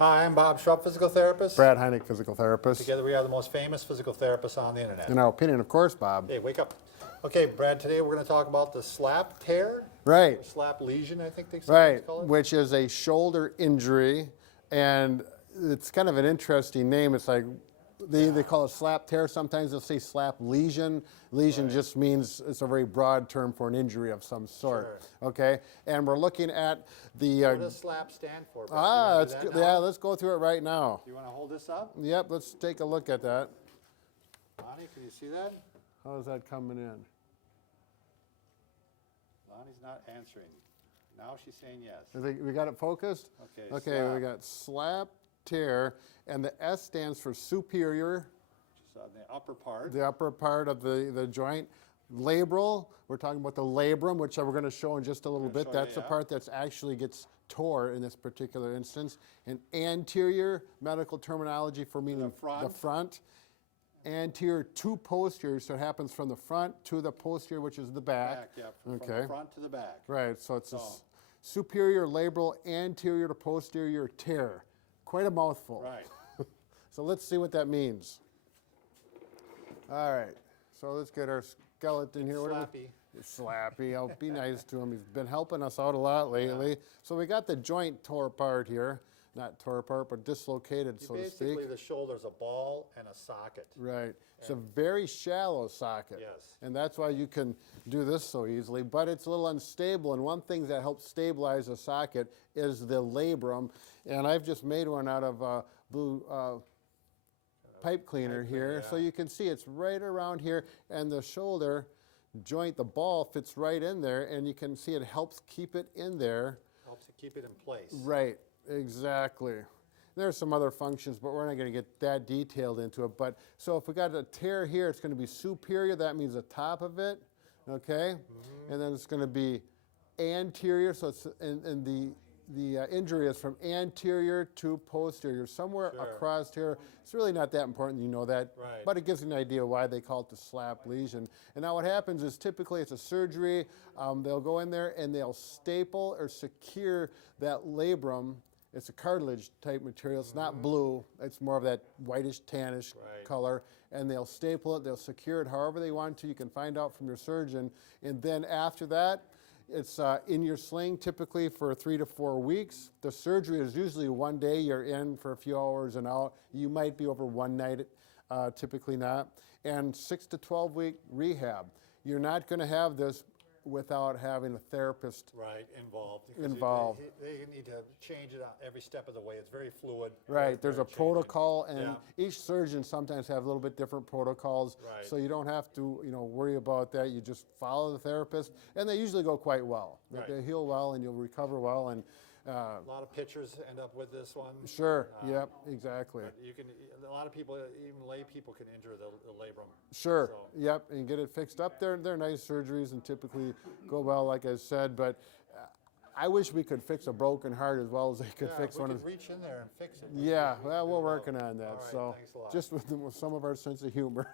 Hi, I'm Bob Schrupp, physical therapist. Brad Heineck, physical therapist. Together we are the most famous physical therapists on the internet. In our opinion, of course, Bob. Hey, wake up. Okay, Brad, today we're going to talk about the slap tear. Right. Or slap lesion, I think they Right, call it. which is a shoulder injury, and it's kind of an interesting name. It's like they call it slap tear. Sometimes they'll say slap lesion. Lesion just means it's a very broad term for an injury of some sort. Sure. Okay, and we're looking at the. What does slap stand for? Brad? Let's go through it right now. Do you want to hold this up? Yep, let's take a look at that. Lonnie, can you see that? How's that coming in? Lonnie's not answering. Now she's saying yes. I think we got it focused? Okay, Okay, slap. we got slap tear, and the S stands for superior, Just on the upper part. the upper part of the joint. Labral, we're talking about the labrum, which we're going to show in just a little bit. show That's you, the part that actually gets tore in this particular instance. And anterior, medical terminology for meaning front. the front. Anterior to posterior, so it happens from the front to the posterior, which is the back. Yeah, from the front to the back. Right, so it's a superior labral anterior to posterior tear. Quite a mouthful. Right. So let's see what that means. All right, so let's get our skeleton here. Slappy. Slappy. I'll be nice to him. He's been helping us out a lot lately. So we got the joint tore apart here. Not tore apart, but dislocated, so to speak. Basically, the shoulder's a ball and a socket. Right. It's a very shallow socket. Yes. And that's why you can do this so easily, but it's a little unstable. And one thing that helps stabilize a socket is the labrum. And I've just made one out of blue pipe cleaner here. So you can see it's right around here, and the shoulder joint, the ball fits right in there, and you can see it helps keep it in there. Helps to keep it in place. Right. Exactly. There's some other functions, but we're not going to get that detailed into it. But so if we got a tear here, it's going to be superior. That means the top of it, okay? And then it's going to be anterior. So it's and the injury is from anterior to posterior, somewhere across here. It's really not that important, you know that. Right. But it gives you an idea why they call it the slap lesion. And now what happens is typically it's a surgery. They'll go in there and they'll staple or secure that labrum. It's a cartilage type material. It's not blue. It's more of that whitish, tannish color. And they'll staple it. They'll secure it however they want to. You can find out from your surgeon. And then after that, it's in your sling typically for 3 to 4 weeks. The surgery is usually one day. You're in for a few hours and out. You might be over one night, typically not. And 6 to 12 week rehab. You're not going to have this without having a therapist involved. Involved. They need to change it every step of the way. It's very fluid. Right, there's a protocol, and Yeah. each surgeon sometimes have a little bit different protocols, Right. so you don't have to, worry about that. You just follow the therapist, and they usually go quite well. Right. They heal well, and you'll recover well, and A lot of pitchers end up with this one. sure, yep, exactly. You can. A lot of people, even lay people, can injure the labrum. Sure, So- yep, and get it fixed up. They're nice surgeries and typically go well, like I said, but I wish we could fix a broken heart as well as they could fix we one could of. reach in there and fix it. Yeah, well, we're working on that. All right, so thanks a lot. just with some of our sense of humor.